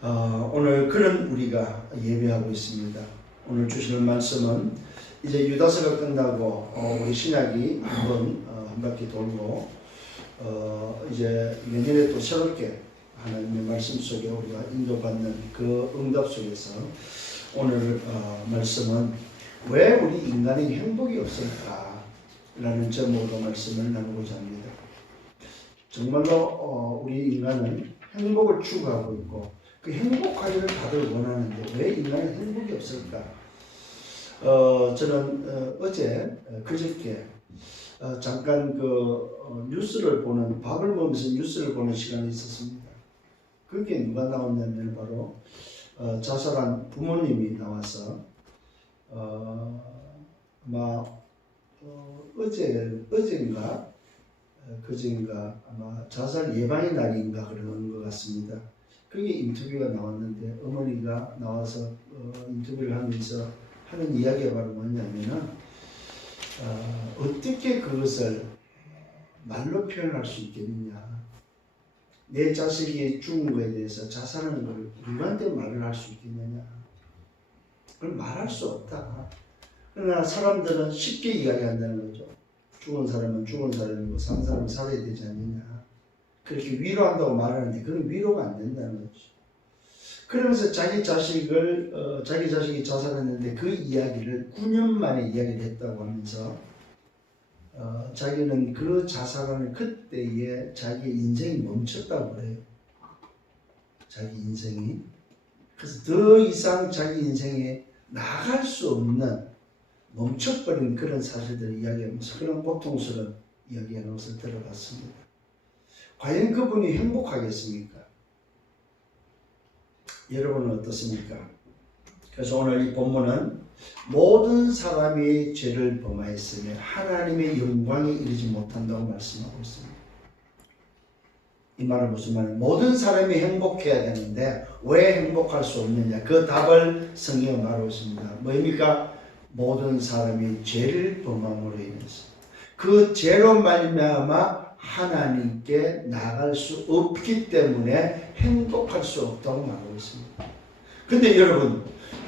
오늘 그런 우리가 예배하고 있습니다. 오늘 주시는 말씀은 이제 유다서가 끝나고 우리 신약이 한 바퀴 돌고 이제 내년에 또 새롭게 하나님의 말씀 속에 우리가 인도받는 그 응답 속에서 오늘 말씀은 왜 우리 인간이 행복이 없을까? 라는 제목으로 말씀을 나누고자 합니다. 정말로 우리 인간은 행복을 추구하고 있고 그 행복하기를 다들 원하는데 왜 인간은 행복이 없을까? 저는 그저께 잠깐 뉴스를 보는, 밥을 먹으면서 뉴스를 보는 시간이 있었습니다. 그게 누가 나왔냐면 바로 자살한 부모님이 나와서 아마 어젠가 그젠가 아마 자살 예방의 날인가 그런 것 같습니다. 그게 인터뷰가 나왔는데 어머니가 나와서 인터뷰를 하면서 하는 이야기가 바로 뭐냐면은 어떻게 그것을 말로 표현할 수 있겠느냐. 내 자식이 죽은 거에 대해서 자살하는 걸 누구한테 말을 할 수 있겠느냐. 그걸 말할 수 없다. 그러나 사람들은 쉽게 이야기한다는 거죠. 죽은 사람은 죽은 사람이고 산 사람은 살아야 되지 않느냐. 그렇게 위로한다고 말하는데 그건 위로가 안 된다는 거죠. 그러면서 자기 자식이 자살했는데 그 이야기를 9년 만에 이야기를 했다고 하면서 자기는 그 자살하는 그때에 자기 인생이 멈췄다고 그래요. 자기 인생이. 그래서 더 이상 자기 인생에 나갈 수 없는 멈춰버린 그런 사실들을 이야기하면서 그런 고통스러운 이야기하는 것을 들어봤습니다. 과연 그분이 행복하겠습니까? 여러분은 어떻습니까? 그래서 오늘 이 본문은 모든 사람이 죄를 범하였으며 하나님의 영광에 이르지 못한다고 말씀하고 있습니다. 이 말은 무슨 말이에요? 모든 사람이 행복해야 되는데 왜 행복할 수 없느냐? 그 답을 성경은 말하고 있습니다. 뭐입니까? 모든 사람이 죄를 범함으로 인해서 그 죄로 말미암아 하나님께 나갈 수 없기 때문에 행복할 수 없다고 말하고 있습니다. 근데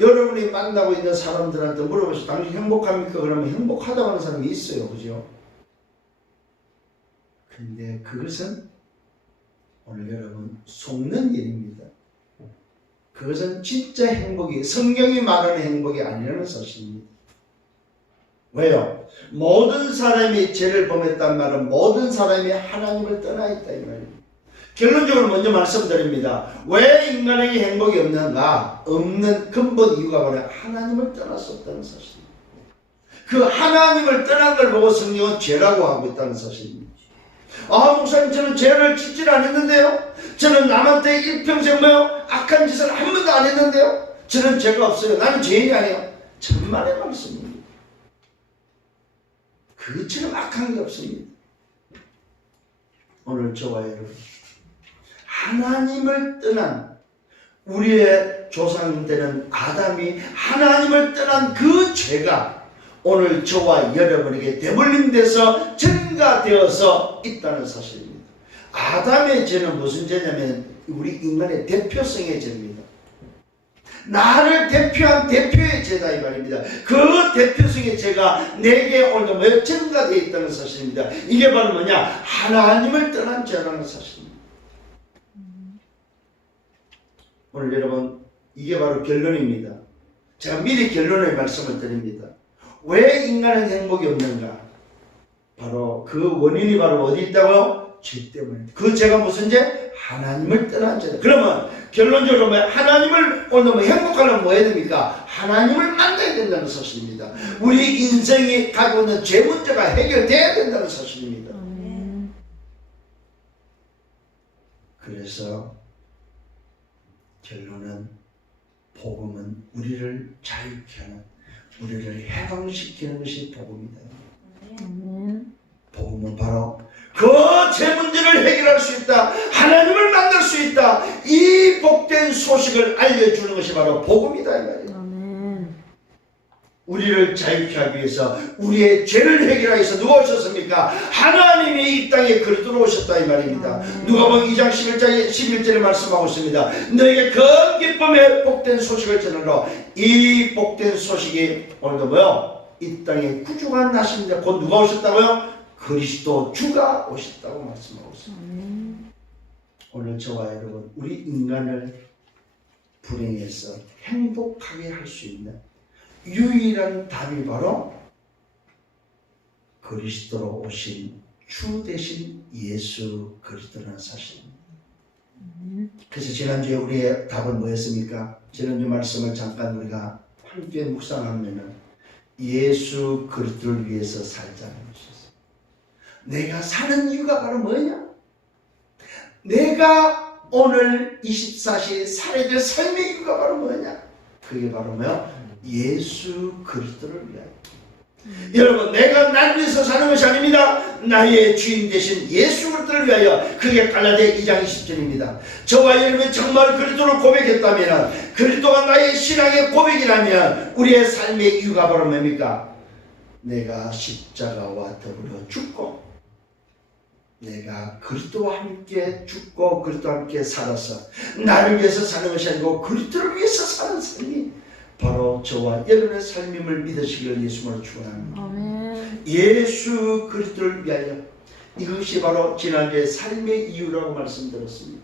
여러분이 만나고 있는 사람들한테 물어보시죠. 당신 행복합니까? 그러면 행복하다고 하는 사람이 있어요. 그죠? 근데 그것은 오늘 여러분 속는 일입니다. 그것은 진짜 행복이, 성경이 말하는 행복이 아니라는 사실입니다. 왜요? 모든 사람이 죄를 범했단 말은 모든 사람이 하나님을 떠나 있다 이 말입니다. 결론적으로 먼저 말씀드립니다. 왜 인간에게 행복이 없는가? 없는 근본 이유가 바로 하나님을 떠났었다는 사실입니다. 그 하나님을 떠난 걸 보고 성경은 죄라고 하고 있다는 사실입니다. 목사님 저는 죄를 짓질 않았는데요. 저는 남한테 일평생 악한 짓을 한 번도 안 했는데요. 저는 죄가 없어요. 나는 죄인이 아니에요. 천만의 말씀입니다. 그처럼 악한 게 없습니다. 오늘 저와 여러분 하나님을 떠난 우리의 조상되는 아담이 하나님을 떠난 그 죄가 오늘 저와 여러분에게 되물림돼서 증가되어서 있다는 사실입니다. 아담의 죄는 무슨 죄냐면 우리 인간의 대표성의 죄입니다. 나를 대표한 대표의 죄다 이 말입니다. 그 대표성의 죄가 내게 오늘 증가되어 있다는 사실입니다. 이게 바로 뭐냐? 하나님을 떠난 죄라는 사실입니다. 오늘 여러분 이게 바로 결론입니다. 제가 미리 결론의 말씀을 드립니다. 왜 인간은 행복이 없는가? 바로 그 원인이 바로 어디 있다고요? 죄 때문에. 그 죄가 무슨 죄? 하나님을 떠난 죄다. 그러면 결론적으로 하나님을 오늘 행복하려면 뭐 해야 됩니까? 하나님을 만나야 된다는 사실입니다. 우리 인생이 가지고 있는 죄 문제가 해결돼야 된다는 사실입니다. 그래서 결론은 복음은 우리를 자유케 하는, 우리를 해방시키는 것이 복음이다. 복음은 바로 그 죄 문제를 해결할 수 있다. 하나님을 만날 수 있다. 이 복된 소식을 알려주는 것이 바로 복음이다 이 말이에요. 우리를 자유케 하기 위해서 우리의 죄를 해결하기 위해서 누가 오셨습니까? 하나님이 이 땅에 그리스도로 오셨다 이 말입니다. 누가복음 2장 11절에 말씀하고 있습니다. 너에게 큰 기쁨의 복된 소식을 전하러 이 복된 소식이 오늘도 뭐요? 이 땅에 구주가 나십니다. 곧 누가 오셨다고요? 그리스도 주가 오셨다고 말씀하고 있습니다. 오늘 저와 여러분 우리 인간을 불행해서 행복하게 할 수 있는 유일한 답이 바로 그리스도로 오신 주 대신 예수 그리스도라는 사실입니다. 그래서 지난주에 우리의 답은 뭐였습니까? 지난주 말씀을 잠깐 우리가 함께 묵상하면은 예수 그리스도를 위해서 살자는 것이었어요. 내가 사는 이유가 바로 뭐냐? 내가 오늘 24시에 살아야 될 삶의 이유가 바로 뭐냐? 그게 바로 뭐야? 예수 그리스도를 위하여. 여러분, 내가 나를 위해서 사는 것이 아닙니다. 나의 주인 되신 예수 그리스도를 위하여. 그게 갈라디아 2장 20절입니다. 저와 여러분이 정말 그리스도를 고백했다면, 그리스도가 나의 신앙의 고백이라면 우리의 삶의 이유가 바로 뭡니까? 내가 십자가와 더불어 죽고 내가 그리스도와 함께 죽고 그리스도와 함께 살아서 나를 위해서 사는 것이 아니고 그리스도를 위해서 사는 삶이 바로 저와 여러분의 삶임을 믿으시기를 예수님으로 축원합니다. 아멘. 예수 그리스도를 위하여. 이것이 바로 지난주에 삶의 이유라고 말씀드렸습니다.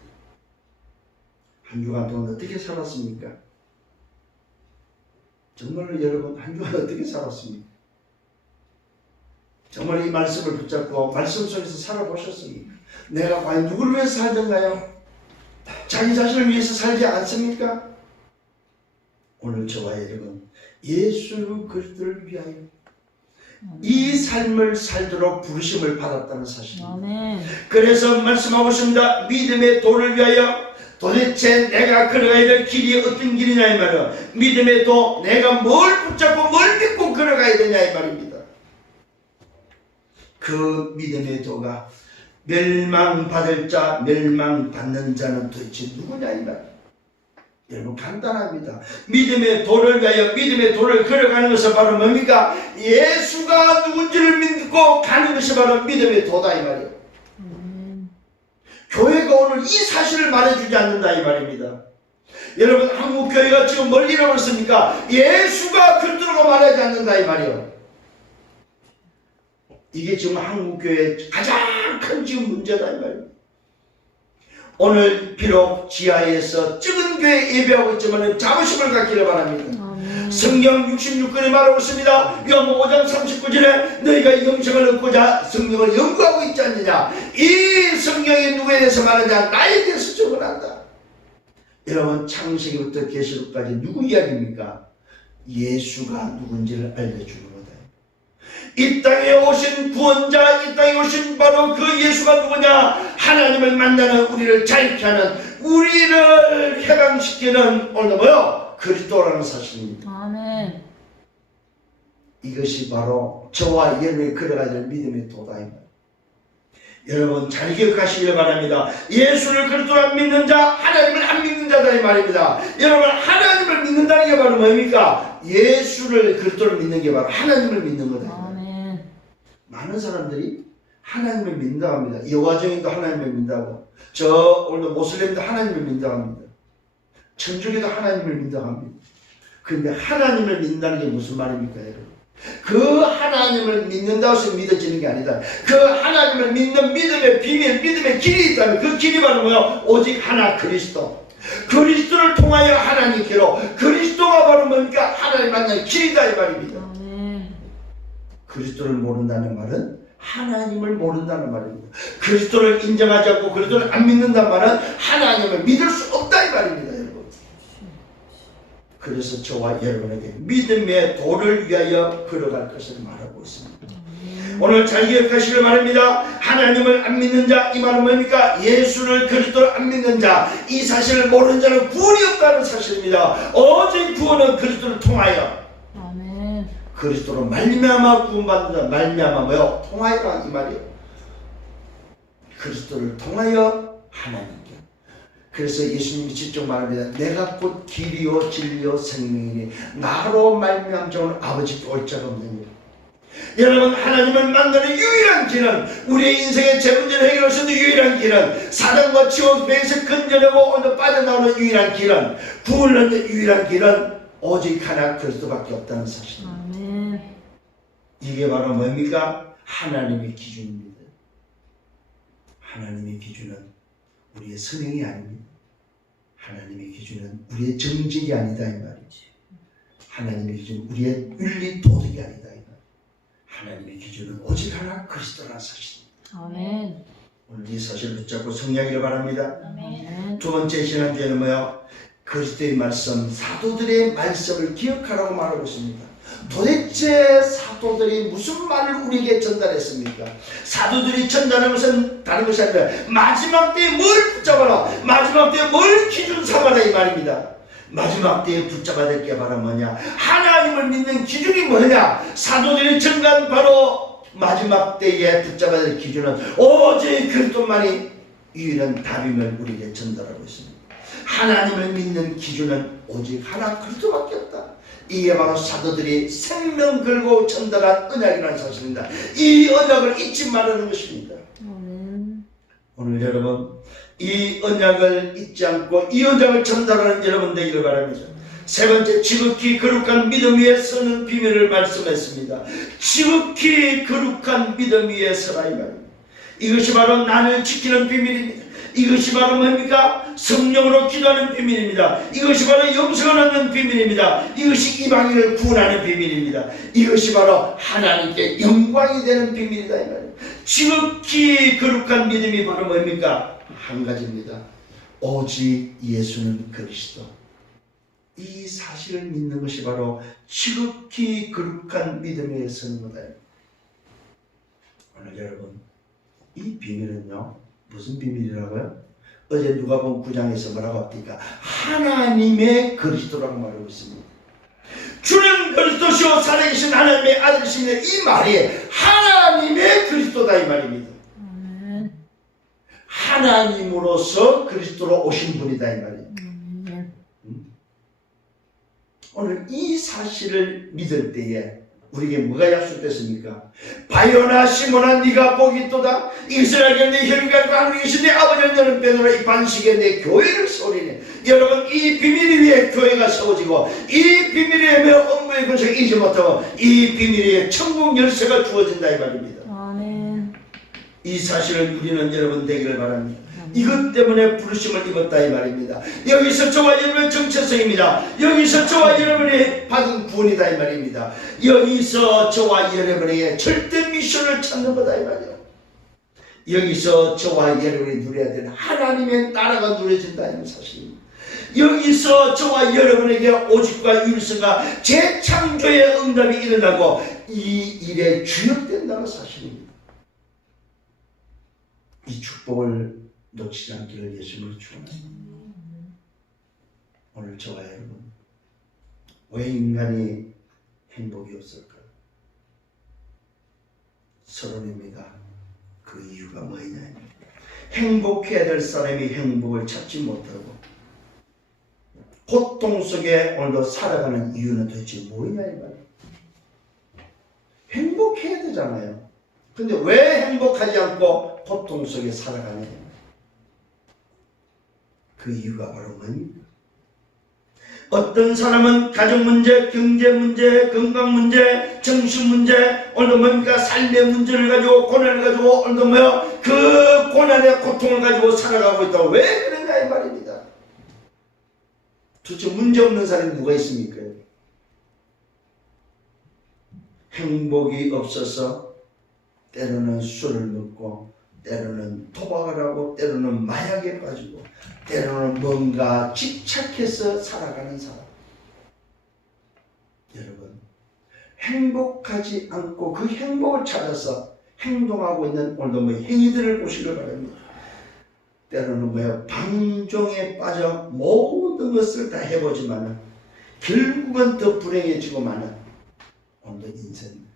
한 주간 동안 어떻게 살았습니까? 정말로 여러분 한 주간 어떻게 살았습니까? 정말 이 말씀을 붙잡고 말씀 속에서 살아보셨습니까? 내가 과연 누구를 위해서 살던가요? 자기 자신을 위해서 살지 않습니까? 오늘 저와 여러분 예수 그리스도를 위하여 이 삶을 살도록 부르심을 받았다는 사실입니다. 그래서 말씀하고 있습니다. 믿음의 도를 위하여. 도대체 내가 걸어가야 될 길이 어떤 길이냐 이 말이에요. 믿음의 도, 내가 뭘 붙잡고 뭘 믿고 걸어가야 되냐 이 말입니다. 그 믿음의 도가 멸망받을 자, 멸망받는 자는 도대체 누구냐 이 말. 여러분 간단합니다. 믿음의 도를 위하여 믿음의 도를 걸어가는 것은 바로 뭡니까? 예수가 누군지를 믿고 가는 것이 바로 믿음의 도다 이 말이에요. 교회가 오늘 이 사실을 말해주지 않는다 이 말입니다. 여러분 한국 교회가 지금 뭘 잃어버렸습니까? 예수가 그리스도라고 말하지 않는다 이 말이에요. 이게 지금 한국 교회의 가장 큰 지금 문제다 이 말이에요. 오늘 비록 지하에서 적은 교회 예배하고 있지만 자부심을 갖기를 바랍니다. 성경 66권에 말하고 있습니다. 요한복음 5장 39절에 너희가 영생을 얻고자 성경을 연구하고 있지 않느냐. 이 성경이 누구에 대해서 말하냐? 나에 대해서 적어낸다. 여러분 창세기부터 계시록까지 누구 이야기입니까? 예수가 누군지를 알려주는 거다. 이 땅에 오신 구원자, 이 땅에 오신 바로 그 예수가 누구냐? 하나님을 만나는 우리를 자유케 하는, 우리를 해방시키는 오늘 뭐요? 그리스도라는 사실입니다. 아멘. 이것이 바로 저와 여러분이 걸어가야 될 믿음의 도다입니다. 여러분 잘 기억하시길 바랍니다. 예수를 그리스도로 안 믿는 자, 하나님을 안 믿는 자다 이 말입니다. 여러분 하나님을 믿는다는 게 바로 뭡니까? 예수를 그리스도를 믿는 게 바로 하나님을 믿는 거다. 아멘. 많은 사람들이 하나님을 믿는다고 합니다. 여호와정인도 하나님을 믿는다고, 저 오늘도 모슬렘도 하나님을 믿는다고 합니다. 천주교도 하나님을 믿는다고 합니다. 그런데 하나님을 믿는다는 게 무슨 말입니까 여러분? 그 하나님을 믿는다고 해서 믿어지는 게 아니다. 그 하나님을 믿는 믿음의 비밀, 믿음의 길이 있다면 그 길이 바로 뭐야? 오직 하나 그리스도. 그리스도를 통하여 하나님께로, 그리스도가 바로 뭡니까? 하나님 만나는 길이다 이 말입니다. 그리스도를 모른다는 말은 하나님을 모른다는 말입니다. 그리스도를 인정하지 않고 그리스도를 안 믿는다는 말은 하나님을 믿을 수 없다 이 말입니다 여러분. 그래서 저와 여러분에게 믿음의 도를 위하여 걸어갈 것을 말하고 있습니다. 오늘 잘 기억하시길 바랍니다. 하나님을 안 믿는 자, 이 말은 뭡니까? 예수를 그리스도를 안 믿는 자, 이 사실을 모르는 자는 구원이 없다는 사실입니다. 오직 구원은 그리스도를 통하여, 아멘. 그리스도로 말미암아 구원받는다. 말미암아 뭐요? 통하여라 이 말이에요. 그리스도를 통하여 하나님께. 그래서 예수님이 직접 말합니다. 내가 곧 길이요 진리요 생명이니 나로 말미암지 않고는 아버지께 올 자가 없느니라. 여러분, 하나님을 만나는 유일한 길은, 우리의 인생의 제 문제를 해결할 수 있는 유일한 길은, 사단과 지옥 배에서 건져내고 오늘 빠져나오는 유일한 길은, 구원을 얻는 유일한 길은 오직 하나 그리스도밖에 없다는 사실입니다. 아멘. 이게 바로 뭡니까? 하나님의 기준입니다. 하나님의 기준은 우리의 선행이 아닙니다. 하나님의 기준은 우리의 정직이 아니다 이 말이지. 하나님의 기준은 우리의 윤리 도덕이 아니다 이 말. 하나님의 기준은 오직 하나 그리스도라는 사실입니다. 아멘. 오늘 이 사실을 붙잡고 성령하기를 바랍니다. 아멘. 두 번째 신앙주의는 뭐요? 그리스도의 말씀, 사도들의 말씀을 기억하라고 말하고 있습니다. 도대체 사도들이 무슨 말을 우리에게 전달했습니까? 사도들이 전달한 것은 다른 것이 아니라 마지막 때에 뭘 붙잡아라, 마지막 때에 뭘 기준 삼아라 이 말입니다. 마지막 때에 붙잡아야 될 게 바로 뭐냐? 하나님을 믿는 기준이 뭐냐? 사도들이 전한 바로 마지막 때에 붙잡아야 될 기준은 오직 그리스도만이 유일한 답임을 우리에게 전달하고 있습니다. 하나님을 믿는 기준은 오직 하나 그리스도밖에 없다. 이게 바로 사도들이 생명 걸고 전달한 언약이라는 사실입니다. 이 언약을 잊지 말라는 것입니다. 오늘 여러분, 이 언약을 잊지 않고 이 언약을 전달하는 여러분 되기를 바랍니다. 세 번째, 지극히 거룩한 믿음 위에 서는 비밀을 말씀했습니다. 지극히 거룩한 믿음 위에 서라 이 말입니다. 이것이 바로 나를 지키는 비밀입니다. 이것이 바로 뭡니까? 성령으로 기도하는 비밀입니다. 이것이 바로 영생을 얻는 비밀입니다. 이것이 이방인을 구원하는 비밀입니다. 이것이 바로 하나님께 영광이 되는 비밀이다 이 말이에요. 지극히 거룩한 믿음이 바로 뭡니까? 한 가지입니다. 오직 예수는 그리스도. 이 사실을 믿는 것이 바로 지극히 거룩한 믿음에 서는 거다. 오늘 여러분, 이 비밀은요, 무슨 비밀이라고요? 어제 누가복음 9장에서 뭐라고 합니까? 하나님의 그리스도라고 말하고 있습니다. 주는 그리스도시오 살아계신 하나님의 아들이시며, 이 말이 하나님의 그리스도다 이 말입니다. 하나님으로서 그리스도로 오신 분이다 이 말이에요. 오늘 이 사실을 믿을 때에 우리에게 뭐가 약속됐습니까? 바요나 시몬아 네가 복이 있도다. 이스라엘에 내 혈육과 하늘에 계신 내 아버지를 너는 빼놓으라. 이 반석에 내 교회를 세우리니. 여러분, 이 비밀 위에 교회가 세워지고 이 비밀 위에 업무의 근성을 잊지 못하고 이 비밀 위에 천국 열쇠가 주어진다 이 말입니다. 아멘. 이 사실을 누리는 여러분 되기를 바랍니다. 이것 때문에 부르심을 입었다 이 말입니다. 여기서 저와 여러분의 정체성입니다. 여기서 저와 여러분이 받은 구원이다 이 말입니다. 여기서 저와 여러분에게 절대 미션을 찾는 거다 이 말이에요. 여기서 저와 여러분이 누려야 되는 하나님의 나라가 누려진다 이 사실입니다. 여기서 저와 여러분에게 오직과 율성과 재창조의 응답이 일어나고 이 일에 주역된다는 사실입니다. 이 축복을 놓치지 않기를 예수님으로 축원합니다. 오늘 저와 여러분, 왜 인간이 행복이 없을까? 서론입니다. 그 이유가 뭐냐? 행복해야 될 사람이 행복을 찾지 못하고 고통 속에 오늘도 살아가는 이유는 도대체 뭐냐 이 말이에요. 행복해야 되잖아요. 근데 왜 행복하지 않고 고통 속에 살아가냐? 그 이유가 바로 뭡니까? 어떤 사람은 가정 문제, 경제 문제, 건강 문제, 정신 문제, 오늘도 뭡니까? 삶의 문제를 가지고 고난을 가지고 오늘도 뭐요? 그 고난의 고통을 가지고 살아가고 있다고. 왜 그러냐 이 말입니다. 도대체 문제 없는 사람이 누가 있습니까? 행복이 없어서 때로는 술을 먹고, 때로는 도박을 하고, 때로는 마약에 빠지고, 때로는 뭔가 집착해서 살아가는 사람. 여러분, 행복하지 않고 그 행복을 찾아서 행동하고 있는 오늘도 뭐 행위들을 보시길 바랍니다. 때로는 뭐야, 방종에 빠져 모든 것을 다 해보지만은 결국은 더 불행해지고만은 오늘도 인생.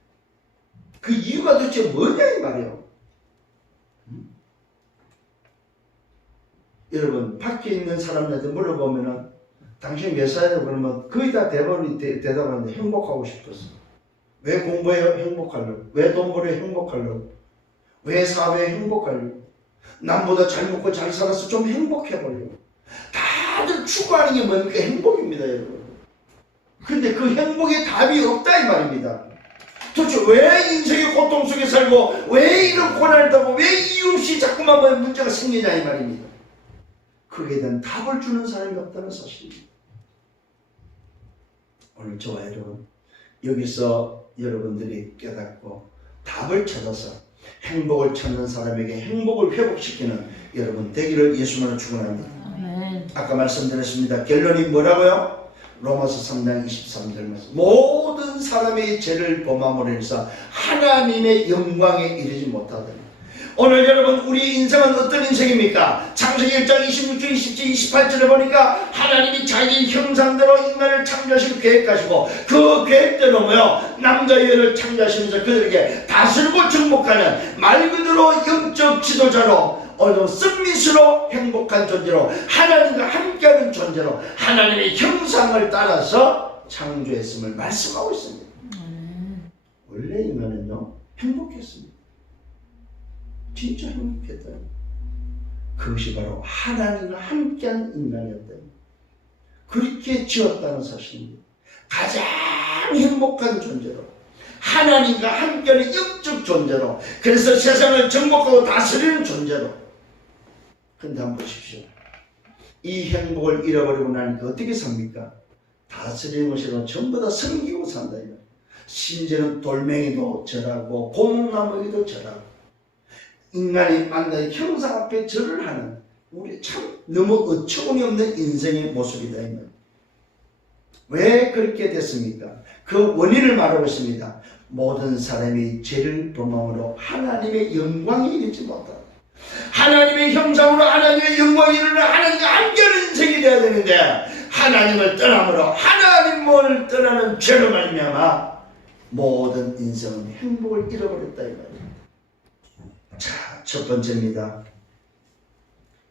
그 이유가 도대체 뭐냐 이 말이에요. 여러분 밖에 있는 사람들한테 물어보면은 당신 몇 살이라고 그러면 거의 다 대답하는데 행복하고 싶었어. 왜 공부해요? 행복하려고. 왜 돈 벌어요? 행복하려고. 왜 사회에 행복하려고. 남보다 잘 먹고 잘 살아서 좀 행복해보려고. 다들 추구하는 게 뭡니까? 행복입니다, 여러분. 근데 그 행복에 답이 없다 이 말입니다. 도대체 왜 인생의 고통 속에 살고 왜 이런 고난을 타고 왜 이유 없이 자꾸만 문제가 생기냐 이 말입니다. 그에 대한 답을 주는 사람이 없다는 사실입니다. 오늘 저와 여러분 여기서 여러분들이 깨닫고 답을 찾아서 행복을 찾는 사람에게 행복을 회복시키는 여러분 되기를 예수님으로 축원합니다. 아멘. 아까 말씀드렸습니다. 결론이 뭐라고요? 로마서 3장 23절 말씀. 모든 사람의 죄를 범함으로 해서 하나님의 영광에 이르지 못하더니. 오늘 여러분 우리 인생은 어떤 인생입니까? 창세기 1장 26절 27, 28절에 보니까 하나님이 자기 형상대로 인간을 창조하시고 계획하시고 그 계획대로 뭐요? 남자 여자를 창조하시면서 그들에게 다스리고 정복하는 말 그대로 영적 지도자로 서밋으로 행복한 존재로 하나님과 함께하는 존재로 하나님의 형상을 따라서 창조했음을 말씀하고 있습니다. 원래 인간은요 행복했습니다. 진짜 행복했다. 그것이 바로 하나님과 함께한 인간이었다. 그렇게 지었다는 사실입니다. 가장 행복한 존재로 하나님과 함께하는 영적 존재로 그래서 세상을 정복하고 다스리는 존재로. 근데 한번 보십시오. 이 행복을 잃어버리고 나니까 어떻게 삽니까? 다스리는 것이라 전부 다 섬기고 산다. 심지어는 돌멩이도 절하고 고목나무에도 절하고 인간이 만나의 형상 앞에 절을 하는 우리 참 너무 어처구니 없는 인생의 모습이다. 왜 그렇게 됐습니까? 그 원인을 말하고 있습니다. 모든 사람이 죄를 범함으로 하나님의 영광이 이르지 못하다. 하나님의 형상으로 하나님의 영광이 이르는 하나님과 함께하는 인생이 되어야 되는데 하나님을 떠남으로 하나님을 떠나는 죄로 말미암아 모든 인생은 행복을 잃어버렸다 이 말입니다. 자, 첫 번째입니다.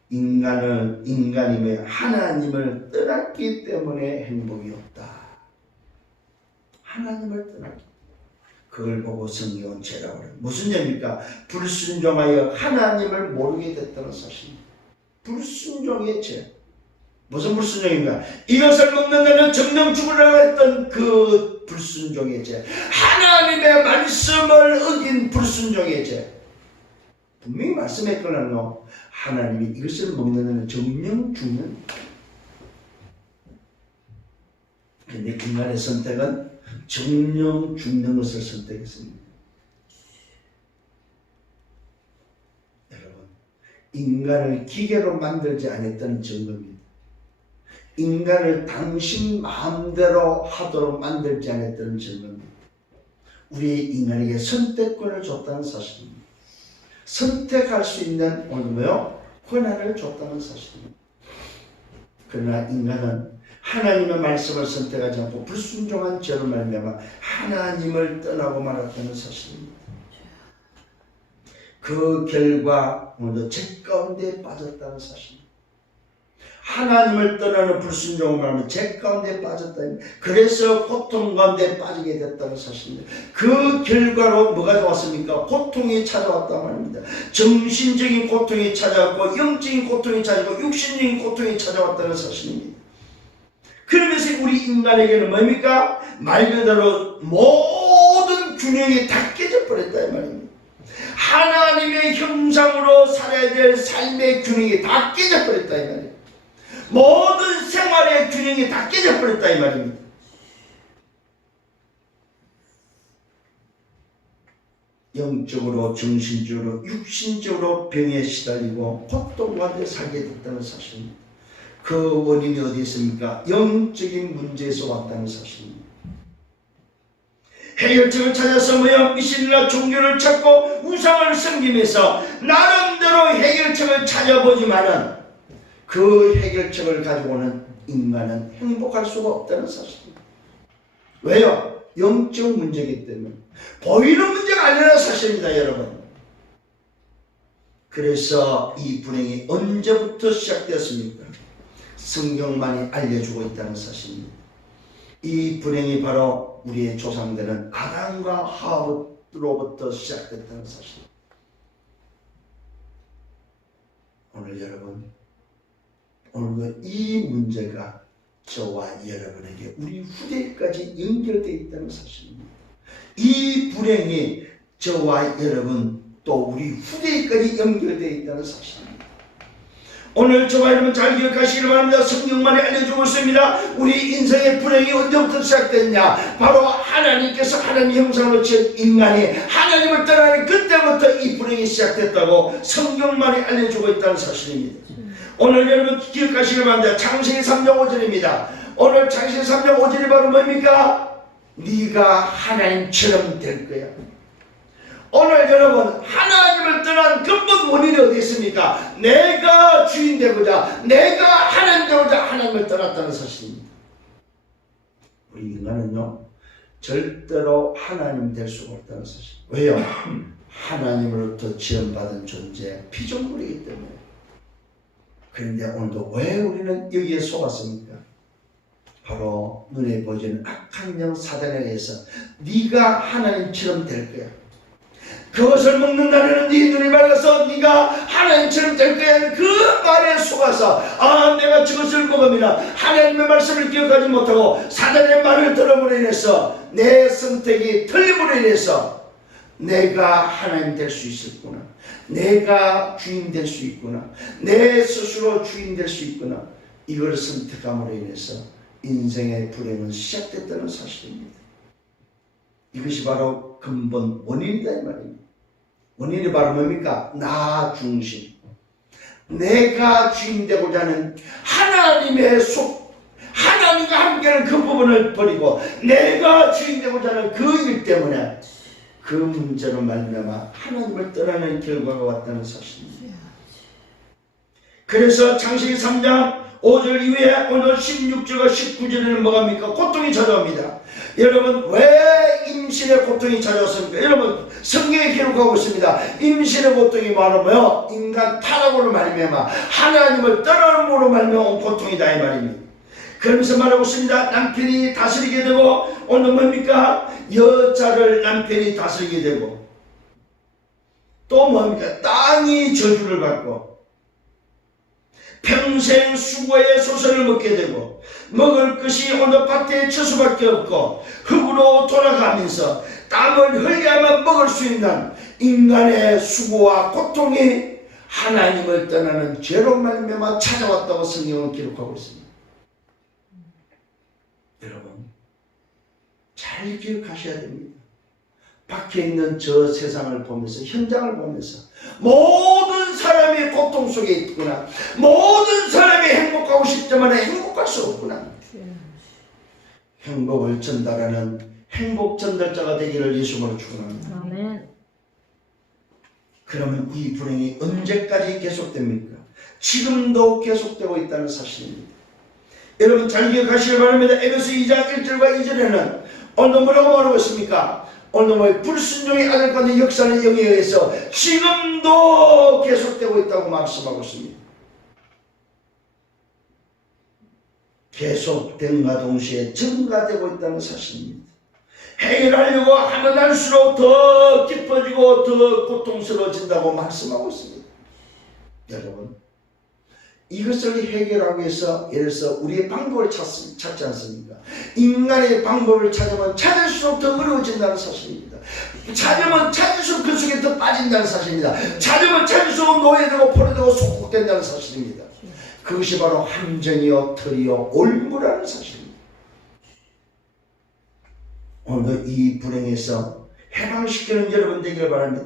인간임에 하나님을 떠났기 때문에 행복이 없다. 하나님을 떠났기. 그걸 보고 성경은 죄라고 해요. 무슨 죄입니까? 불순종하여 하나님을 모르게 됐다는 사실입니다. 불순종의 죄. 무슨 불순종입니까? 이것을 먹는다면 정령 죽으라고 했던 그 불순종의 죄. 하나님의 말씀을 어긴 불순종의 죄. 분명히 말씀했거든요. 하나님이 이것을 먹는 데는 정령 죽는. 근데 인간의 선택은 정령 죽는 것을 선택했습니다. 여러분, 인간을 기계로 만들지 않았다는 증거입니다. 인간을 당신 마음대로 하도록 만들지 않았다는 증거입니다. 우리 인간에게 선택권을 줬다는 사실입니다. 선택할 수 있는 오늘 뭐요? 권한을 줬다는 사실입니다. 그러나 인간은 하나님의 말씀을 선택하지 않고 불순종한 죄로 말미암아 하나님을 떠나고 말았다는 사실입니다. 그 결과 오늘도 죄 가운데 빠졌다는 사실입니다. 하나님을 떠나는 불순종을 말하면 죄 가운데 빠졌다. 그래서 고통 가운데 빠지게 됐다는 사실입니다. 그 결과로 뭐가 왔습니까? 고통이 찾아왔단 말입니다. 정신적인 고통이 찾아왔고 영적인 고통이 찾아왔고 육신적인 고통이 찾아왔다는 사실입니다. 그러면서 우리 인간에게는 뭡니까? 말 그대로 모든 균형이 다 깨져버렸다 이 말입니다. 하나님의 형상으로 살아야 될 삶의 균형이 다 깨져버렸다 이 말입니다. 모든 생활의 균형이 다 깨져버렸다 이 말입니다. 영적으로 정신적으로 육신적으로 병에 시달리고 고통 가운데 살게 됐다는 사실입니다. 그 원인이 어디 있습니까? 영적인 문제에서 왔다는 사실입니다. 해결책을 찾아서 뭐야? 미신이나 종교를 찾고 우상을 섬기면서 나름대로 해결책을 찾아보지만은 그 해결책을 가지고는 인간은 행복할 수가 없다는 사실입니다. 왜요? 영적 문제이기 때문에. 보이는 문제가 아니라는 사실입니다, 여러분. 그래서 이 불행이 언제부터 시작되었습니까? 성경만이 알려주고 있다는 사실입니다. 이 불행이 바로 우리의 조상들은 아담과 하와로부터 시작됐다는 사실입니다. 오늘 여러분, 오늘 이 문제가 저와 여러분에게 우리 후대까지 연결되어 있다는 사실입니다. 이 불행이 저와 여러분 또 우리 후대까지 연결되어 있다는 사실입니다. 오늘 저와 여러분 잘 기억하시길 바랍니다. 성경만이 알려주고 있습니다. 우리 인생의 불행이 언제부터 시작됐냐? 바로 하나님께서 하나님 형상으로 지은 인간이 하나님을 떠나는 그때부터 이 불행이 시작됐다고 성경만이 알려주고 있다는 사실입니다. 오늘 여러분 기억하시길 바랍니다. 창세기 3장 5절입니다. 오늘 창세기 3장 5절이 바로 뭡니까? 네가 하나님처럼 될 거야. 오늘 여러분 하나님을 떠난 근본 원인이 어디 있습니까? 내가 주인 되고자, 내가 하나님 되고자 하나님을 떠났다는 사실입니다. 우리 인간은요 절대로 하나님 될 수가 없다는 사실. 왜요? 하나님으로부터 지원받은 존재, 피조물이기 때문에. 그런데 오늘도 왜 우리는 여기에 속았습니까? 바로 눈에 보이는 악한 영 사단에 의해서 네가 하나님처럼 될 거야. 그것을 먹는 날에는 네 눈이 밝아서 네가 하나님처럼 될 거야. 그 말에 속아서 내가 저것을 먹으면 하나님의 말씀을 기억하지 못하고 사단의 말을 들음으로 인해서 내 선택이 틀림으로 인해서 내가 하나님 될 수 있었구나, 내가 주인 될 수 있구나, 내 스스로 주인 될 수 있구나, 이걸 선택함으로 인해서 인생의 불행은 시작됐다는 사실입니다. 이것이 바로 근본 원인이다 이 말입니다. 원인이 바로 뭡니까? 나 중심, 내가 주인 되고자 하는 하나님의 하나님과 함께하는 그 부분을 버리고 내가 주인 되고자 하는 그 일 때문에 그 문제로 말미암아 하나님을 떠나는 결과가 왔다는 사실입니다. 그래서 창세기 3장 5절 이후에 오늘 16절과 19절에는 뭐합니까? 고통이 찾아옵니다. 여러분 왜 임신의 고통이 찾아왔습니까? 여러분 성경에 기록하고 있습니다. 임신의 고통이 뭐냐면 인간 타락으로 말미암아 하나님을 떠남으로 말미암아 온 고통이다 이 말입니다. 그러면서 말하고 있습니다. 남편이 다스리게 되고 오늘 뭡니까? 여자를 남편이 다스리게 되고 또 뭡니까? 땅이 저주를 받고 평생 수고의 소선을 먹게 되고 먹을 것이 어느 밭에 처수밖에 없고 흙으로 돌아가면서 땀을 흘려야만 먹을 수 있는 인간의 수고와 고통이 하나님을 떠나는 죄로 말미암아 찾아왔다고 성경은 기록하고 있습니다. 여러분 잘 기억하셔야 됩니다. 밖에 있는 저 세상을 보면서 현장을 보면서 모든 사람이 고통 속에 있구나, 모든 사람이 행복하고 싶지만 행복할 수 없구나. 행복을 전달하는 행복 전달자가 되기를 예수님으로 축원합니다. 아멘. 그러면 이 불행이 언제까지 계속됩니까? 지금도 계속되고 있다는 사실입니다. 여러분 잘 기억하시길 바랍니다. 에베소 2장 1절과 2절에는 오늘 뭐라고 말하고 있습니까? 오늘 불순종의 아들 가운데 역사는 영에 의해서 지금도 계속되고 있다고 말씀하고 있습니다. 계속됨과 동시에 증가되고 있다는 사실입니다. 해결하려고 하면 할수록 더 깊어지고 더 고통스러워진다고 말씀하고 있습니다. 여러분 이것을 해결하기 위해서 예를 들어서 우리의 방법을 찾지 않습니까? 인간의 방법을 찾으면 찾을수록 더 어려워진다는 사실입니다. 찾으면 찾을수록 그 속에 더 빠진다는 사실입니다. 찾으면 찾을수록 노예되고 포로되고 속국된다는 사실입니다. 그것이 바로 함정이요 틀이요 올무라는 사실입니다. 오늘도 이 불행에서 해방시키는 여러분 되기를 바랍니다.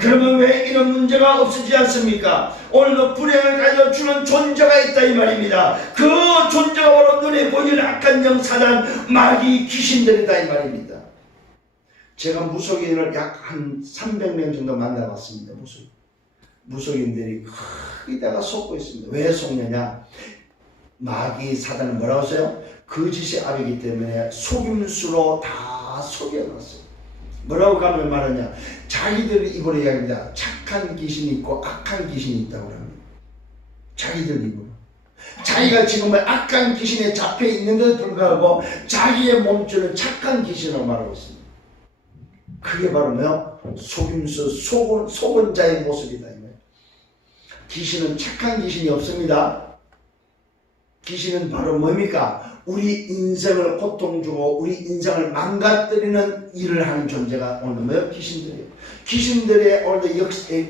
그러면 왜 이런 문제가 없어지지 않습니까? 오늘도 불행을 가져주는 존재가 있다 이 말입니다. 그 존재가 바로 눈에 보이는 악한 영 사단 마귀 귀신들이다 이 말입니다. 제가 무속인을 약 한 300명 정도 만나봤습니다. 무속인들이 크게다가 속고 있습니다. 왜 속느냐? 마귀 사단은 뭐라고 했어요? 거짓의 아비이기 때문에 속임수로 다 속여놨어요. 뭐라고 가면 말하냐? 자기들 입으로 이야기합니다. 착한 착한 귀신이 있고 악한 귀신이 있다고 합니다. 자기들 입으로. 자기가 지금은 악한 귀신에 잡혀 있는데도 불구하고 자기의 몸주는 착한 귀신으로 말하고 있습니다. 그게 바로 뭐요? 속임수, 속은 자의 모습이다. 귀신은 착한 귀신이 없습니다. 귀신은 바로 뭡니까? 우리 인생을 고통주고 우리 인생을 망가뜨리는 일을 하는 존재가 오늘 뭐예요? 귀신들이에요. 귀신들의 오늘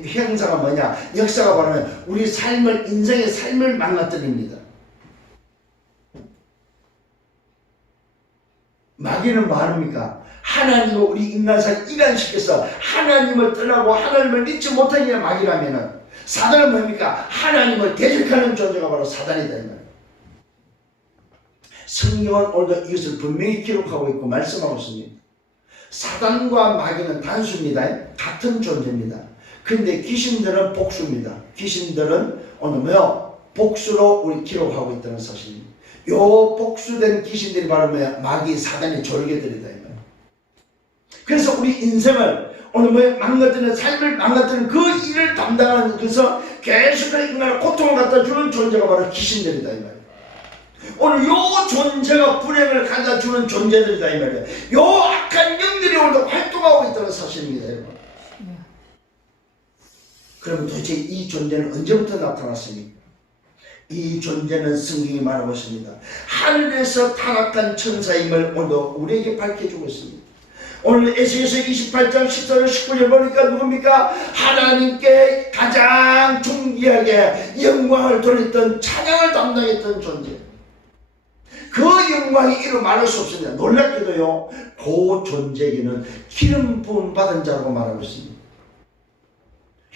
형사가 뭐냐? 역사가 바로 우리 삶을, 인생의 삶을 망가뜨립니다. 마귀는 뭐 합니까? 하나님을 우리 인간사를 이간시켜서 하나님을 떠나고 하나님을 믿지 못하게 마귀라면은, 사단은 뭡니까? 하나님을 대적하는 존재가 바로 사단이다 이 말이에요. 성경은 오늘도 이것을 분명히 기록하고 있고 말씀하고 있습니다. 사단과 마귀는 단수입니다. 같은 존재입니다. 근데 귀신들은 복수입니다. 귀신들은 오늘 뭐요? 복수로 우리 기록하고 있다는 사실입니다. 요 복수된 귀신들이 바로 뭐야? 마귀, 사단의 졸개들이다 이 말이에요. 그래서 우리 인생을 오늘 뭐 망가뜨리는, 삶을 망가뜨리는 그 일을 담당하는, 그래서 계속해서 인간을 고통을 갖다 주는 존재가 바로 귀신들이다 이 말이에요. 오늘 요 존재가 불행을 갖다 주는 존재들이다 이 말이에요. 요 악한 영들이 오늘도 활동하고 있다는 사실입니다 여러분. 그러면 도대체 이 존재는 언제부터 나타났습니까? 이 존재는 성경이 말하고 있습니다. 하늘에서 타락한 천사임을 오늘도 우리에게 밝혀주고 있습니다. 오늘 에스겔서 28장 14절 19절 보니까 누굽니까? 하나님께 가장 존귀하게 영광을 돌렸던, 찬양을 담당했던 존재. 그 영광이 이루 말할 수 없습니다. 놀랍게도요, 그 존재에게는 기름 부음 받은 자라고 말하고 있습니다.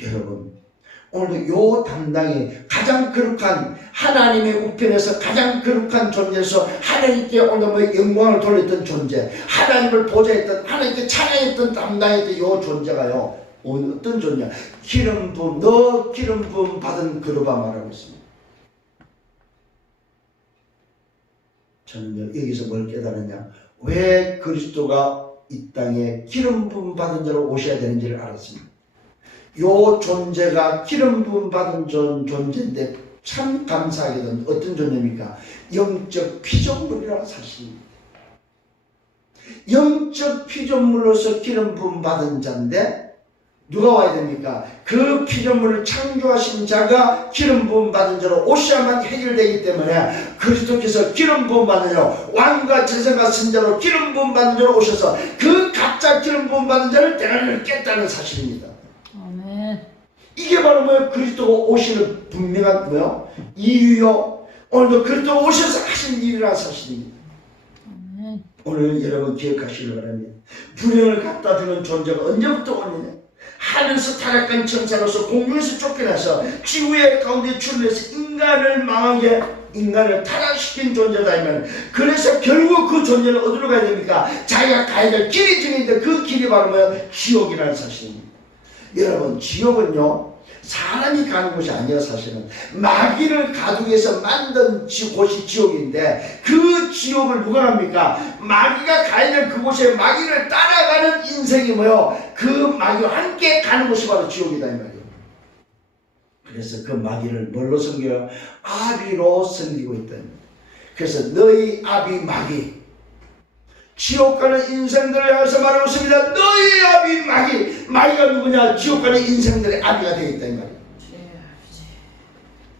여러분, 오늘도 요 담당이 가장 거룩한, 하나님의 우편에서 가장 거룩한 존재에서 하나님께 오늘 뭐 영광을 돌렸던 존재, 하나님을 보좌했던, 하나님께 찬양했던, 담당했던 요 존재가요, 오늘 어떤 존재냐? 기름 부음, 너 기름 부음 받은 그루바 말하고 있습니다. 저는 여기서 뭘 깨달았냐? 왜 그리스도가 이 땅에 기름 부음 받은 자로 오셔야 되는지를 알았습니다. 요 존재가 기름 부음 받은 존재인데 참 감사하게도 어떤 존재입니까? 영적 피조물이라는 사실입니다. 영적 피조물로서 기름 부음 받은 자인데 누가 와야 됩니까? 그 피조물을 창조하신 자가 기름 부음 받은 자로 오셔야만 해결되기 때문에 그리스도께서 기름 부음 받은 자로, 왕과 제사가 선자로 기름 부음 받은 자로 오셔서 그 각자 기름 부음 받은 자를 대가리를 깼다는 사실입니다. 아멘. 이게 바로 뭐예요? 그리스도가 오시는 분명한 뭐요? 이유요. 오늘도 그리스도가 오셔서 하신 일이라는 사실입니다. 아멘. 오늘 여러분 기억하시기 바랍니다. 불행을 갖다 주는 존재가 언제부터 오느냐? 하늘에서 타락한 천사로서 공중에서 쫓겨나서 지구의 가운데 출현해서 인간을 망하게, 인간을 타락시킨 존재다. 그래서 결국 그 존재는 어디로 가야 됩니까? 자기가 가야 될 길이 정해있는데 그 길이 바로 뭐예요? 지옥이라는 사실입니다. 여러분, 지옥은요, 사람이 가는 곳이 아니에요. 사실은 마귀를 가두기 위해서 만든 곳이 지옥인데, 그 지옥을 누가 합니까? 마귀가 가야 될 그곳에 마귀를 따라가는 인생이 뭐요? 그 마귀와 함께 가는 곳이 바로 지옥이다 이 말이에요. 그래서 그 마귀를 뭘로 섬겨요? 아비로 섬기고 있다. 그래서 너희 아비 마귀, 지옥 가는 인생들을 향해서 말하고 있습니다. 너희 아비 마귀. 마귀가 누구냐? 지옥 가는 인생들의 아비가 되어 있다 이 말이에요.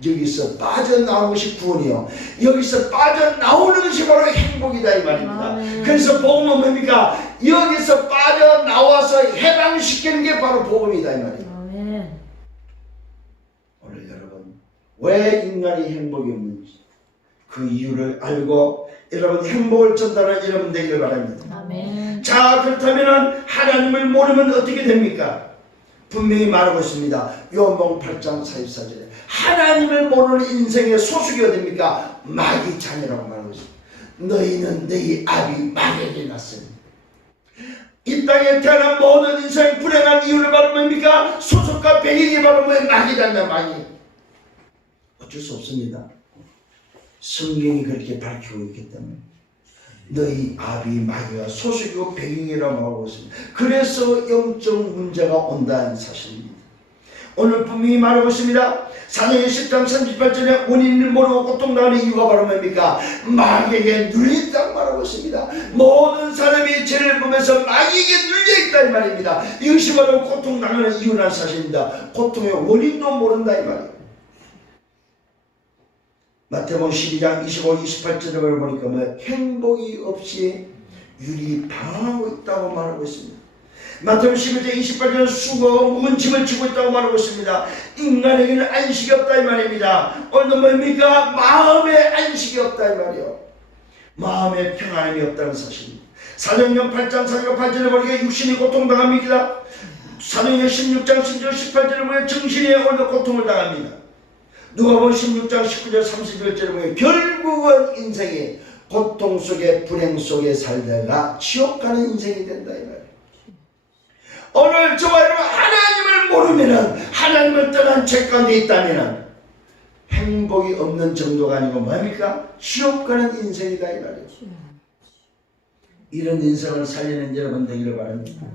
여기서 빠져나오는 것이 구원이요, 여기서 빠져나오는 것이 바로 행복이다 이 말입니다. 그래서 복음은 뭡니까? 여기서 빠져나와서 해방시키는 게 바로 복음이다 이 말이에요. 오늘 여러분, 왜 인간이 행복이 없는지 그 이유를 알고 여러분 행복을 전달할 여러분 되기를 바랍니다. 아멘. 자, 그렇다면 하나님을 모르면 어떻게 됩니까? 분명히 말하고 있습니다. 요한복음 8장 44절에 하나님을 모르는 인생의 소속이 어딥니까? 마귀 자녀라고 말하고 있습니다. 너희는 너희 아비 마귀에게 났습니다. 이 땅에 태어난 모든 인생이 불행한 이유를 바로 뭡니까? 소속과 배경이 바로 뭐예요? 마귀다. 마귀. 어쩔 수 없습니다. 성경이 그렇게 밝히고 있기 때문에 너희 아비 마귀가 소속이고 배경이라고 말하고 있습니다. 그래서 영적 문제가 온다는 사실입니다. 오늘 분명히 말하고 있습니다. 사도행전 10장 38절에 원인을 모르고 고통당하는 이유가 바로 뭡니까? 마귀에게 눌렸다고 말하고 있습니다. 모든 사람이 죄를 보면서 마귀에게 눌려있다 이 말입니다. 이것이 바로 고통당하는 이유라는 사실입니다. 고통의 원인도 모른다 이 말이에요. 마태복음 12장 25, 28절을 보니까 뭐 행복이 없이 율이 방황하고 있다고 말하고 있습니다. 마태복음 11장 28절은 수고하고 무거운 짐을 지고 있다고 말하고 있습니다. 인간에게는 안식이 없다 이 말입니다. 오늘 뭡니까? 마음의 안식이 없다 이 말이에요. 마음의 평안이 없다는 사실입니다. 사도행전 8장 4절 8절에 보니까 육신이 고통당합니다. 사도행전 16장 10절 18절에 보면 정신이 오늘 고통을 당합니다. 누가복음 16장 19절 31절에 보면 결국은 인생이 고통 속에 불행 속에 살다가 지옥 가는 인생이 된다 이 말이에요. 오늘 저와 여러분 하나님을 모르면은 하나님을 떠난 죄 가운데 있다면은 행복이 없는 정도가 아니고 뭡니까? 지옥 가는 인생이다 이 말이에요. 이런 인생을 살리는 여러분 되기를 바랍니다.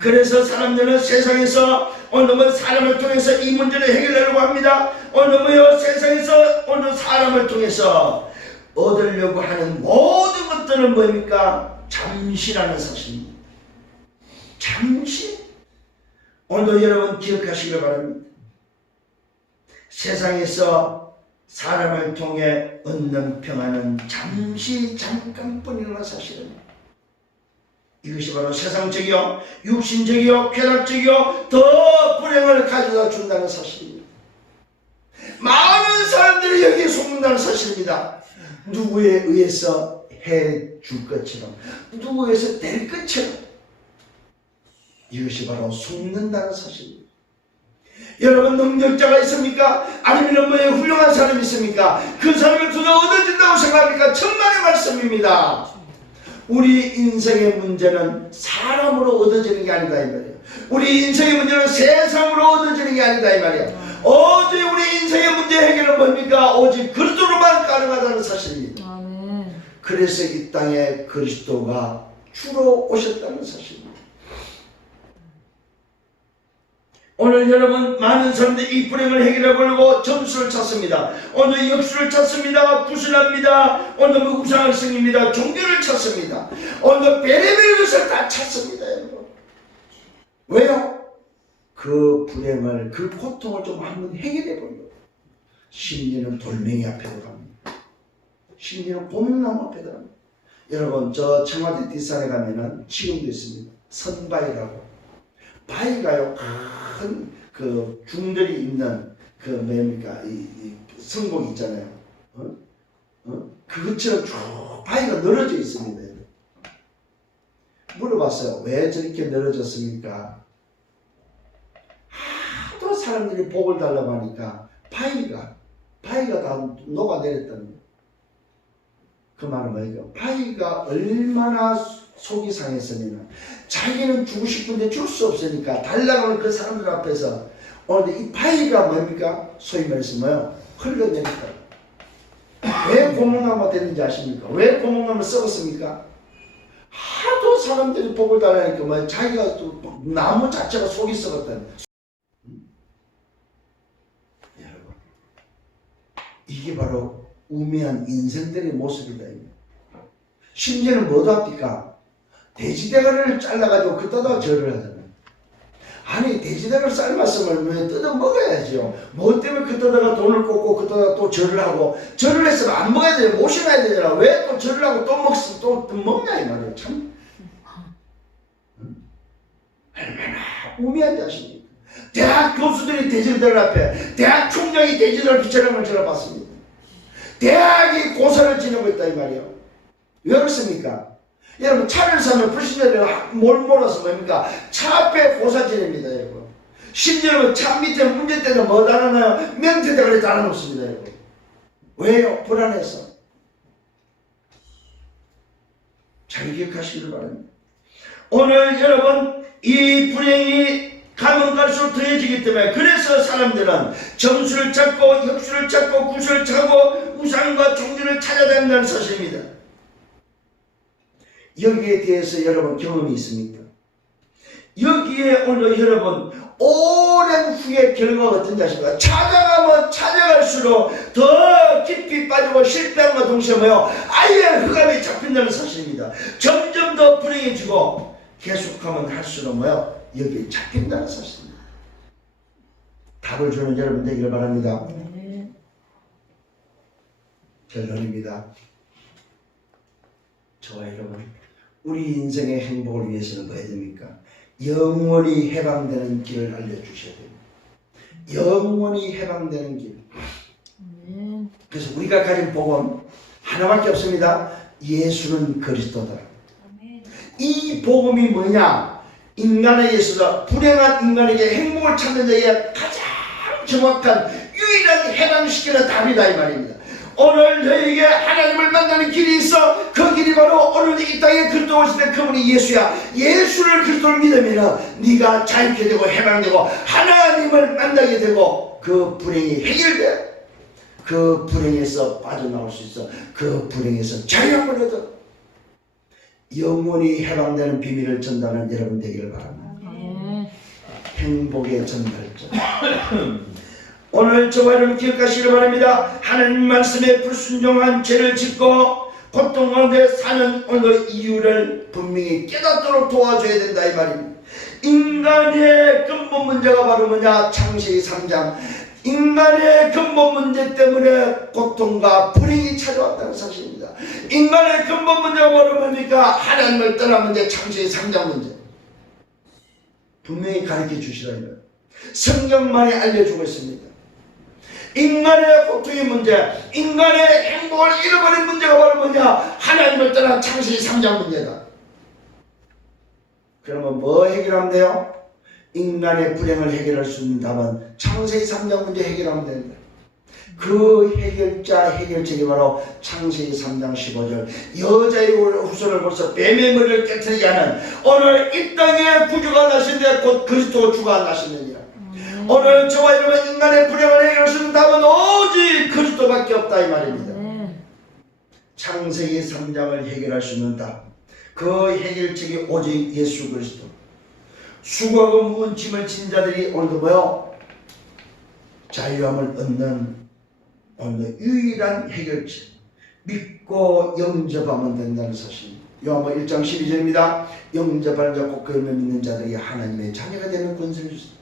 그래서 사람들은 세상에서 오늘 사람을 통해서 이 문제를 해결하려고 합니다. 오늘 세상에서 오늘 사람을 통해서 얻으려고 하는 모든 것들은 뭡니까? 잠시라는 사실입니다. 잠시. 오늘 여러분 기억하시길 바랍니다. 세상에서 사람을 통해 얻는 평안은 잠시 잠깐뿐이라는 사실입니다. 이것이 바로 세상적이요 육신적이요 쾌락적이요 더 불행을 가져다 준다는 사실입니다. 많은 사람들이 여기에 속는다는 사실입니다. 누구에 의해서 해줄 것처럼 누구에 의해서 될 것처럼 이것이 바로 속는다는 사실입니다. 여러분 능력자가 있습니까? 아니면 훌륭한 사람이 있습니까? 그 사람을 통해 얻어진다고 생각합니까? 천만의 말씀입니다. 우리 인생의 문제는 사람으로 얻어지는 게 아니다 이 말이에요. 우리 인생의 문제는 세상으로 얻어지는 게 아니다 이 말이에요. 오직 우리 인생의 문제 해결은 뭡니까? 오직 그리스도로만 가능하다는 사실입니다. 아멘. 그래서 이 땅에 그리스도가 주로 오셨다는 사실입니다. 오늘 여러분 많은 사람들이 이 불행을 해결해 보려고 점수를 찾습니다. 오늘 역수를 찾습니다. 구슬합니다. 오늘 우상을 섬깁니다. 종교를 찾습니다. 오늘 별의별 것을 다 찾습니다. 여러분. 왜요? 그 불행을 그 고통을 좀 한번 해결해 보려고. 심지어는 돌멩이 앞에도 갑니다. 심지어는 고목나무 앞에도 갑니다. 여러분 저 청와대 뒷산에 가면은 지금도 있습니다. 선바위라고. 바위가요 큰 그 중들이 있는 그 뭡니까 이 성곡 있잖아요. 그것처럼 쭉 바위가 늘어져 있습니다. 물어봤어요. 왜 저렇게 늘어졌습니까? 하도 사람들이 복을 달라고 하니까 바위가 다 녹아내렸다는 거예요. 그 말은 뭐예요? 바위가 얼마나 속이 상했으면 자기는 주고 싶은데 줄 수 없으니까 달라고 하는 그 사람들 앞에서 오늘 이 바위가 뭡니까? 소위 말해서 뭐요? 흘러내렸다. 왜 고목나무가 됐는지 아십니까? 왜 고목나무를 썩었습니까? 하도 사람들이 복을 달라니까 뭐 자기가 또 나무 자체가 속이 썩었다는 여러분 이게 바로 우매한 인생들의 모습이다. 심지어는 뭐도 합니까? 돼지대가리를 잘라가지고 그때다가 절을 하잖아요. 아니 돼지대가리를 삶았으면 왜 뜯어 먹어야죠. 뭐 때문에 그때다가 돈을 꽂고 그때다가 또 절을 하고 절을 했으면 안 먹어야 돼요. 모셔놔야 되잖아. 왜 또 절을 하고 또 먹냐 이 말이에요. 참 얼마나 우매한 자식입니까? 대학 교수들이 돼지들 앞에 대학 총장이 돼지들 비춰는 걸 제가 봤습니다. 대학이 고사를 지내고 있다 이 말이에요. 왜 그렇습니까? 여러분 차를 사면 불신자들은 뭘 몰아서 뭡니까? 차 앞에 고사 지냅니다 여러분. 심지어는 차 밑에 문제 때는 뭐 달아나요? 명태대가리 달아놓습니다 여러분. 왜요? 불안해서. 잘 기억하시길 바랍니다. 오늘 여러분 이 불행이 가면 갈수록 더해지기 때문에 그래서 사람들은 점수를 찾고 역수를 찾고 구슬을 찾고 우상과 종교를 찾아다닌다는 사실입니다. 여기에 대해서 여러분 경험이 있습니까? 여기에 오늘 여러분 오랜 후의 결과가 어떤지 아십니까? 찾아가면 찾아갈수록 더 깊이 빠지고 실패함과 동시에 뭐요? 아예 흑암이 잡힌다는 사실입니다. 점점 더 불행해지고 계속하면 할수록 뭐요? 여기에 잡힌다는 사실입니다. 답을 주는 여러분 되기를 바랍니다. 아멘. 결론입니다. 저와 여러분, 우리 인생의 행복을 위해서는 뭐 해야 됩니까? 영원히 해방되는 길을 알려주셔야 됩니다. 영원히 해방되는 길. 아멘. 그래서 우리가 가진 복음 하나밖에 없습니다. 예수는 그리스도다. 아멘. 이 복음이 뭐냐? 인간에게 있어서 불행한 인간에게 행복을 찾는 자에게 가장 정확한 유일한 해방시키는 답이다 이 말입니다. 오늘 너에게 하나님을 만나는 길이 있어. 그 길이 바로 오늘 이 땅에 그리스도 오실 때 그분이 예수야. 예수를 그리스도를 믿으면 네가 자유케 되고 해방되고 하나님을 만나게 되고 그 불행이 해결돼. 그 불행에서 빠져나올 수 있어. 그 불행에서 자유함을 얻어 영원히 해방되는 비밀을 전달하는 여러분 되기를 바랍니다. 아멘. 행복의 전달자. 오늘 저와 여러분 기억하시기를 바랍니다. 하나님 말씀에 불순종한 죄를 짓고 고통 가운데 사는 오늘 이유를 분명히 깨닫도록 도와줘야 된다 이 말입니다. 인간의 근본 문제가 바로 뭐냐? 창세기 3장 인간의 근본 문제 때문에 고통과 불행이 찾아왔다는 사실입니다. 인간의 근본 문제가 바로 뭡니까? 하나님을 떠난 문제, 창세기 3장 문제 분명히 가르쳐 주시라는 성경만이 알려주고 있습니다. 인간의 고통의 문제, 인간의 행복을 잃어버린 문제가 바로 뭐냐? 하나님을 떠난 창세기 3장 문제다. 그러면 뭐 해결하면 돼요? 인간의 불행을 해결할 수 있는 답은 창세기 3장 문제 해결하면 된다. 그 해결자 해결책이 바로 창세기 3장 15절 여자의 후손을 벌써 뱀의 머리를 깨트리게 하는 오늘 이 땅에 구주가 나신데 곧 그리스도 주가 나시느니라. 오늘 저와 여러분 인간의 불행을 해결할 수 있는 답은 오직 그리스도밖에 없다 이 말입니다. 창세기 3장을 해결할 수 있는 답, 그 해결책이 오직 예수 그리스도. 수고하고 무거운 짐을 진 자들이 오늘도 뭐요? 자유함을 얻는 오늘 유일한 해결책, 믿고 영접하면 된다는 사실입니다. 요한복음 1장 12절입니다. 영접하는 자 곧 그 이름을 믿는 자들이 하나님의 자녀가 되는 권세를 주시다.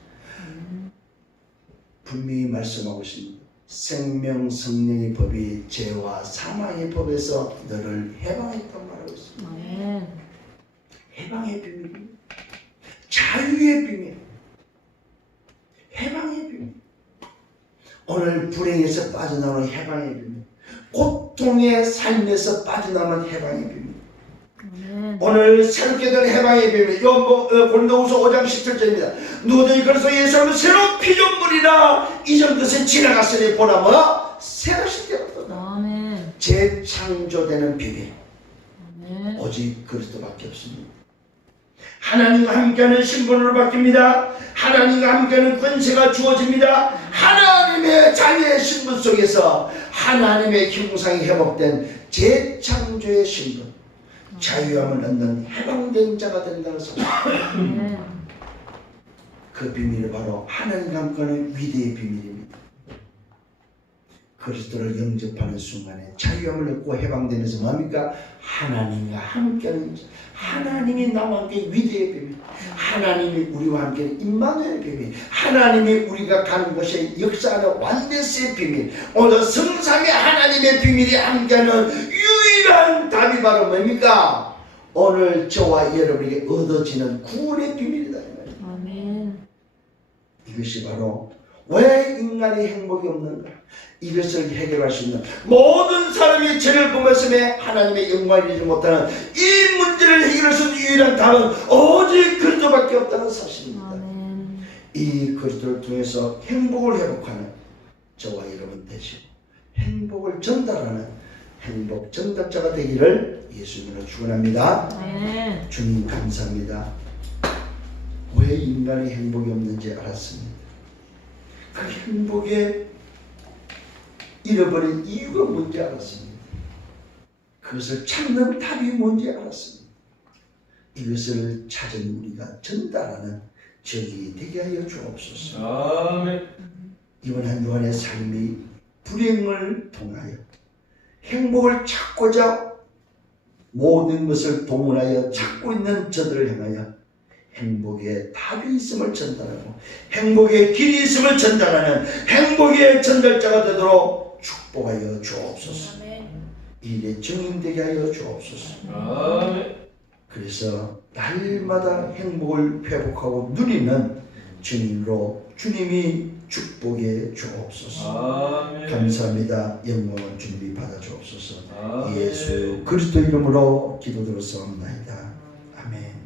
분명히 말씀하고 있습니다. 생명 성령의 법이 죄와 사망의 법에서 너를 해방했다고 말하고 있습니다. 아멘. 해방의 비밀입니다. 자유의 비밀, 해방의 비밀. 오늘 불행에서 빠져나오는 해방의 비밀, 고통의 삶에서 빠져나오는 해방의 비밀. 오늘 새롭게 된 해방의 비밀, 고린도후서 5장 17절입니다. 누구든지 그래서 예수님은 새로운 피조물이라 이전 것은 지나갔으니 보라 뭐야? 새로운 되었다. 아멘. 재창조되는 비밀, 아멘. 오직 그리스도밖에 없습니다. 하나님과 함께하는 신분으로 바뀝니다. 하나님과 함께하는 권세가 주어집니다. 하나님의 자녀의 신분 속에서 하나님의 형상이 회복된 재창조의 신분, 자유함을 얻는 해방된 자가 된다는 사실. 그 비밀이 바로 하나님과 함께하는 위대의 비밀입니다. 그리스도를 영접하는 순간에 자유함을 얻고 해방되면서 뭡니까? 하나님과 함께하는 자, 하나님이 나와 함께 위대의 비밀, 하나님이 우리와 함께 임마누엘의 비밀, 하나님이 우리가 가는 곳에 역사하는 완데스의 비밀, 오늘 성삼의 하나님의 비밀이 함께하는 유일한 답이 바로 뭡니까? 오늘 저와 여러분에게 얻어지는 구원의 비밀이다. 아멘. 이것이 바로 왜 인간이 행복이 없는가? 이것을 해결할 수 있는 모든 사람이 죄를 범했음에 하나님의 영광을 이루지 못하는 이 문제를 해결할 수 있는 유일한 답은 오직 그리스도밖에 없다는 사실입니다. 아멘. 이 그리스도를 통해서 행복을 회복하는 저와 여러분 되시고 행복을 전달하는 행복 전달자가 되기를 예수님으로 축원합니다. 아멘. 주님 감사합니다. 왜 인간이 행복이 없는지 알았습니다. 그 행복에 잃어버린 이유가 뭔지 알았습니다. 그것을 찾는 답이 뭔지 알았습니다. 이것을 찾은 우리가 전달하는 적이 되게 하여 주옵소서. 아멘. 이번 한 주간의 삶의 불행을 통하여 행복을 찾고자 모든 것을 동원하여 찾고 있는 저들을 향하여 행복의 답이 있음을 전달하고 행복의 길이 있음을 전달하는 행복의 전달자가 되도록 축복하여 주옵소서. 일의 증인되게 하여 주옵소서. 아멘. 그래서 날마다 행복을 회복하고 누리는 증인으로 주님이 축복해 주옵소서. 아멘. 감사합니다. 영광을 주님이 받아 주옵소서. 아멘. 예수 그리스도 이름으로 기도드렸사옵나이다. 아멘.